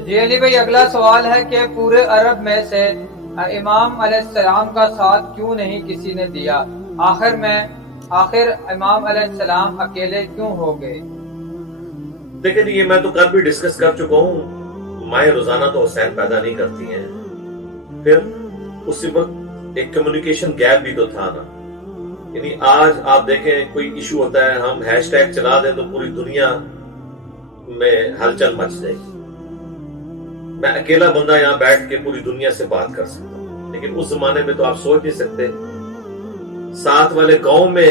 جی علی بھائی، اگلا سوال ہے کہ پورے عرب میں سے امام علیہ السلام کا ساتھ کیوں نہیں کسی نے دیا؟ آخر امام علیہ السلام اکیلے کیوں ہو گئے؟ دیکھیں یہ میں تو کل بھی ڈسکس کر چکا ہوں، مائیں روزانہ تو حسین پیدا نہیں کرتی ہیں، پھر اسی وقت ایک کمیونیکیشن گیپ بھی تو تھا نا. یعنی آج آپ دیکھیں کوئی ایشو ہوتا ہے، ہم ہیش ٹیگ چلا دیں تو پوری دنیا میں ہلچل مچ جائے گی. میں اکیلا بندہ یہاں بیٹھ کے پوری دنیا سے بات کر سکتا ہوں، لیکن اس زمانے میں تو آپ سوچ نہیں سکتے ساتھ والے گاؤں میں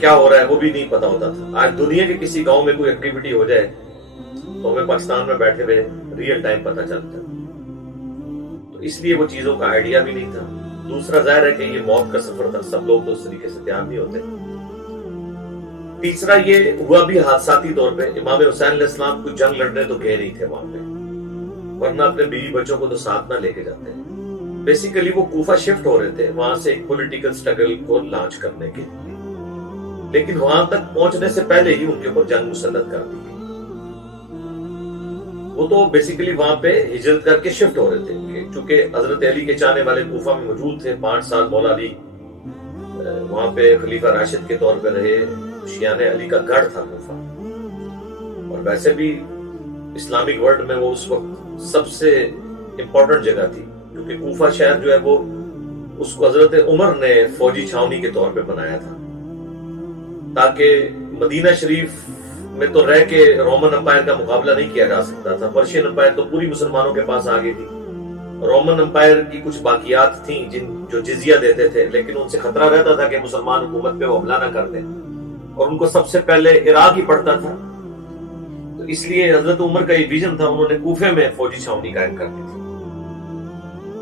کیا ہو رہا ہے وہ بھی نہیں پتا ہوتا تھا. آج دنیا کے کسی گاؤں میں کوئی ایکٹیویٹی ہو جائے تو ہمیں پاکستان میں بیٹھے ہوئے ریئل ٹائم پتا چلتا ہے. تو اس لیے وہ چیزوں کا آئیڈیا بھی نہیں تھا. دوسرا ظاہر ہے کہ یہ موت کا سفر تھا، سب لوگ تو اس طریقے سے تیار نہیں ہوتے. تیسرا یہ ہوا بھی حادثاتی طور پہ، امام حسین علیہ السلام کو جنگ لڑنے تو گئے نہیں تھے وہاں پہ، ورنہ اپنے بیوی بچوں کو تو ساتھ نہ لے کے جاتے. بیسیکلی وہ کوفہ شفٹ ہو رہے تھے وہاں سے ایک پولیٹیکل سٹرگل کو لانچ کرنے کے لیے، لیکن وہاں تک پہنچنے سے پہلے ہی ان کے اوپر جنگ مسلط کر دی گئی. وہ تو بیسیکلی وہاں پہ ہجرت کر کے شفٹ ہو رہے تھے، چونکہ حضرت علی کے چاہنے والے کوفہ میں موجود تھے. 5 سال مولا علی وہاں پہ خلیفہ راشد کے طور پہ رہے. شیعان علی کا گڑھ تھا کوفہ، اور ویسے بھی اسلامک ورلڈ میں وہ اس وقت سب سے امپورٹنٹ جگہ تھی، کیونکہ کوفہ شہر جو ہے وہ اس کو حضرت عمر نے فوجی چھاونی کے طور پہ بنایا تھا، تاکہ مدینہ شریف میں تو رہ کے رومن امپائر کا مقابلہ نہیں کیا جا سکتا تھا. پرشین امپائر تو پوری مسلمانوں کے پاس آ گئی تھی. رومن امپائر کی کچھ باقیات تھیں جو جزیہ دیتے تھے، لیکن ان سے خطرہ رہتا تھا کہ مسلمان حکومت پہ وہ حملہ نہ کر دیں، اور ان کو سب سے پہلے عراق ہی پڑتا تھا. تو اس لیے حضرت عمر کا یہ ویژن تھا، انہوں نے کوفے میں فوجی چھاونی قائم کر دی تھی.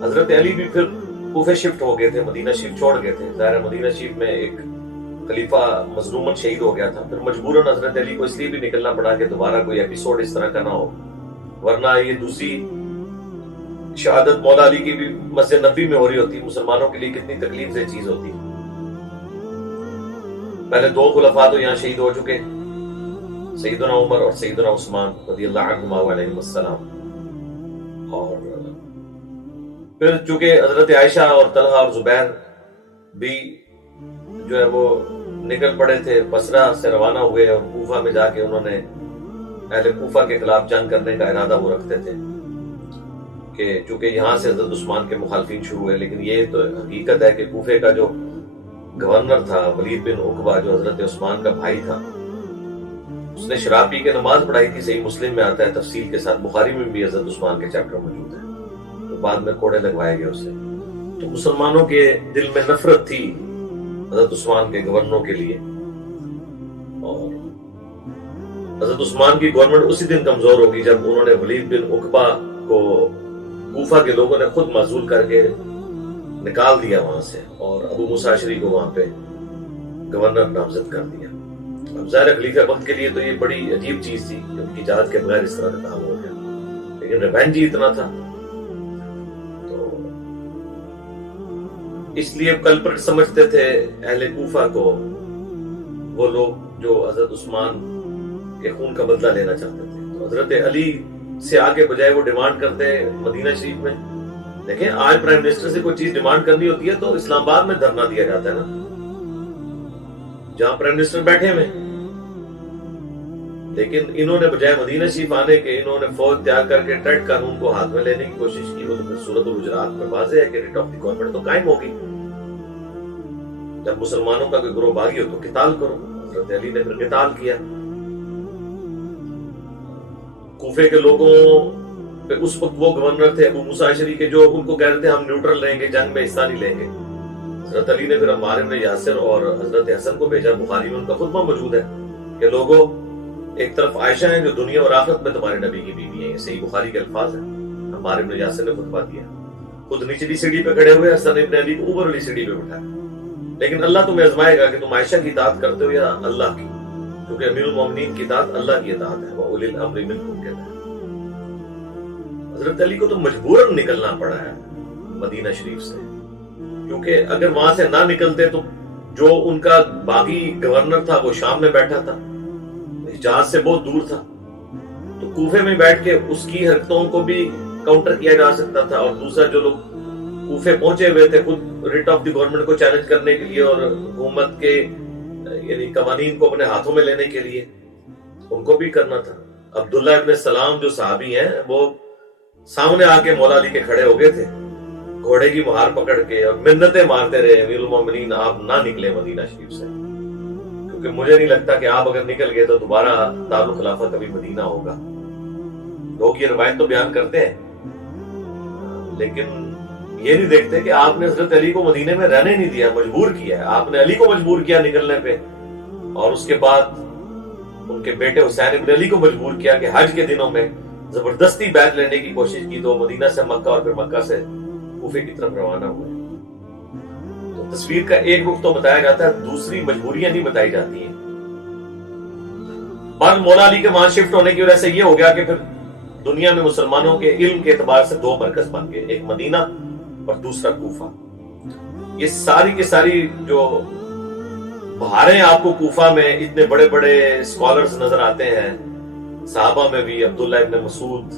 حضرت علی بھی پھر کوفے شفٹ ہو گئے تھے، مدینہ شریف چھوڑ گئے تھے. ظاہر مدینہ شریف میں ایک خلیفہ مظلومن شہید ہو گیا تھا، پھر مجبوراً حضرت علی کو اس لیے بھی نکلنا پڑا کہ دوبارہ کوئی ایپیسوڈ اس طرح کا نہ ہو، ورنہ یہ دوسری شہادت مولا علی کی بھی مسجد نبی میں ہو رہی ہوتی، مسلمانوں کے لیے کتنی تکلیف دہ چیز ہوتی. پہلے 2 خلفاء تو یہاں شہید ہو چکے، سیدنا عمر اور سیدنا عثمان رضی اللہ عنہما علیہم السلام. اور پھر چونکہ حضرت عائشہ اور طلحہ اور زبیر بھی جو ہے وہ نکل پڑے تھے، بصرہ سے روانہ ہوئے اور کوفہ میں جا کے انہوں نے اہل کوفہ کے خلاف جنگ کرنے کا ارادہ وہ رکھتے تھے کہ چونکہ یہاں سے حضرت عثمان کے مخالفین شروع ہوئے. لیکن یہ تو حقیقت ہے کہ کوفے کا جو گورنر تھا ولید بن عقبہ، جو حضرت عثمان کا بھائی تھا، اس نے شراب پی کے نماز پڑھائی تھی. صحیح مسلم میں آتا ہے تفصیل کے ساتھ، بخاری میں بھی حضرت عثمان کے چیپٹر موجود ہے. تو بعد میں کوڑے لگوائے گئے اسے. تو مسلمانوں کے دل میں نفرت تھی حضرت عثمان کے گورنروں کے لیے، اور حضرت عثمان کی گورنمنٹ اسی دن کمزور ہوگی جب انہوں نے ولید بن عقبہ کو کوفہ کے لوگوں نے خود معزول کر کے نکال دیا وہاں سے، اور ابو موسیٰ اشعری کو وہاں پہ گورنر نامزد کر دیا. اب ظاہر خلیفہ وقت کے لیے تو یہ بڑی عجیب چیز تھی کہ ان کی اجازت کے بغیر اس طرح کا کام ہو گیا، لیکن ریونج ہی اتنا تھا. تو اس لیے کلپرٹ سمجھتے تھے اہل کوفہ کو وہ لوگ جو حضرت عثمان کے خون کا بدلہ لینا چاہتے تھے. تو حضرت علی سے آگے بجائے وہ ڈیمانڈ کرتے مدینہ شریف میں. دیکھیں آج پرائم منسٹر سے کوئی چیز ڈیمانڈ کرنی ہوتی ہے تو اسلام آباد میں دھرنا دیا جاتا ہے نا، جہاں پرائم منسٹر بیٹھے ہوئے. لیکن انہوں نے بجائے مدینہ شریف آنے کے انہوں نے فوج تیار کر کے ٹریڈ قانون کو ہاتھ میں لینے کی کوشش کی. وہ تو پھر سورۃ الحجرات میں واضح ہے کہ ریٹ آف دی گورنمنٹ تو قائم ہوگی. جب مسلمانوں کا کوئی گروہ باغی ہو تو قتال کرو. حضرت علی نے پھر قتال کیا. کوفے کے لوگوں پہ اس وقت وہ گورنر تھے ابو موسیٰ اشعری کے، جو ان کو کہہ رہے تھے ہم نیوٹرل رہیں گے، جنگ میں حصہ نہیں لیں گے. حضرت علی نے پھر عمار بن یاسر اور حضرت حسن کو بھیجا. بخاری میں ان کا خطبہ موجود ہے کہ لوگوں، ایک طرف عائشہ ہیں جو دنیا اور آخرت میں تمہارے نبی کی بیوی ہیں، یہ صحیح بخاری کے الفاظ ہیں. عمار بن یاسر نے خطبہ دیا، خود نچلی سیڑھی پہ کھڑے ہوئے، حسن ابن علی کو اوپر والی سیڑھی پہ بٹھایا. لیکن اللہ تمہیں آزمائے گا کہ تم عائشہ کی اطاعت کرتے ہو یا اللہ کی، کیونکہ امیر المومنین کی اطاعت اللہ کی اطاعت ہے. وَأُولِي الْأَمْرِ مِنْكُمْ کہتا ہے. حضرت علی کو تو مجبوراً نکلنا پڑا ہے مدینہ شریف سے، کیونکہ اگر وہاں سے نہ نکلتے تو جو ان کا باغی گورنر تھا وہ شام میں بیٹھا تھا، حجاز سے بہت دور تھا. تو کوفے میں بیٹھ کے اس کی حرکتوں کو بھی کاؤنٹر کیا جا سکتا تھا، اور دوسرا جو لوگ کوفے پہنچے ہوئے تھے خود ریٹ آف دی گورنمنٹ کو چیلنج کرنے کے لیے اور حکومت کے یعنی قوانین کو اپنے ہاتھوں میں لینے کے لیے، ان کو بھی کرنا تھا۔ عبداللہ ابن سلام جو صحابی ہیں وہ سامنے آ کے مولا علی کے کھڑے ہو گئے تھے، گھوڑے کی مہار پکڑ کے، اور منتیں مارتے رہے امیر المومنین آپ نہ نکلے مدینہ شریف سے، کیونکہ مجھے نہیں لگتا کہ آپ اگر نکل گئے تو دوبارہ دارالخلافہ کبھی مدینہ ہوگا۔ لوگ یہ روایت تو بیان کرتے ہیں لیکن یہ نہیں دیکھتے کہ آپ نے حضرت علی کو مدینے میں رہنے نہیں دیا، مجبور کیا ہے، آپ نے علی کو مجبور کیا نکلنے پہ، اور اس کے بعد ان کے بیٹے حسین ابن علی کو مجبور کیا کہ حج کے دنوں میں زبردستی بیعت لینے کی کوشش کی، تو مدینہ سے مکہ اور پھر مکہ سے کوفے کی طرف روانہ ہوئے۔ تو تصویر کا ایک رخ تو بتایا جاتا ہے، دوسری مجبوریاں نہیں بتائی جاتی ہیں۔ بعد مولا علی کے وہاں شفٹ ہونے کی وجہ سے یہ ہو گیا کہ پھر دنیا میں مسلمانوں کے علم کے اعتبار سے دو مرکز بن گئے، ایک مدینہ اور دوسرا کوفہ۔ یہ ساری کی ساری جو بہاریں آپ کو کوفہ میں اتنے بڑے بڑے اسکالرز نظر آتے ہیں، صحابہ میں بھی عبداللہ ابن مسعود،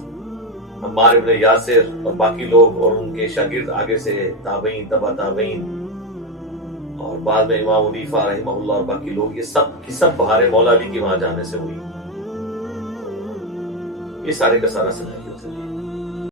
عمار ابن یاسر اور باقی لوگ، اور ان کے شاگرد آگے سے تابعین، تبع تابعین، اور بعد میں امام حنیفہ رحمہ اللہ اور باقی لوگ، یہ سب کی سب بہاریں مولا علی کی وہاں جانے سے ہوئی۔ یہ سارے کا سارا سلسلہ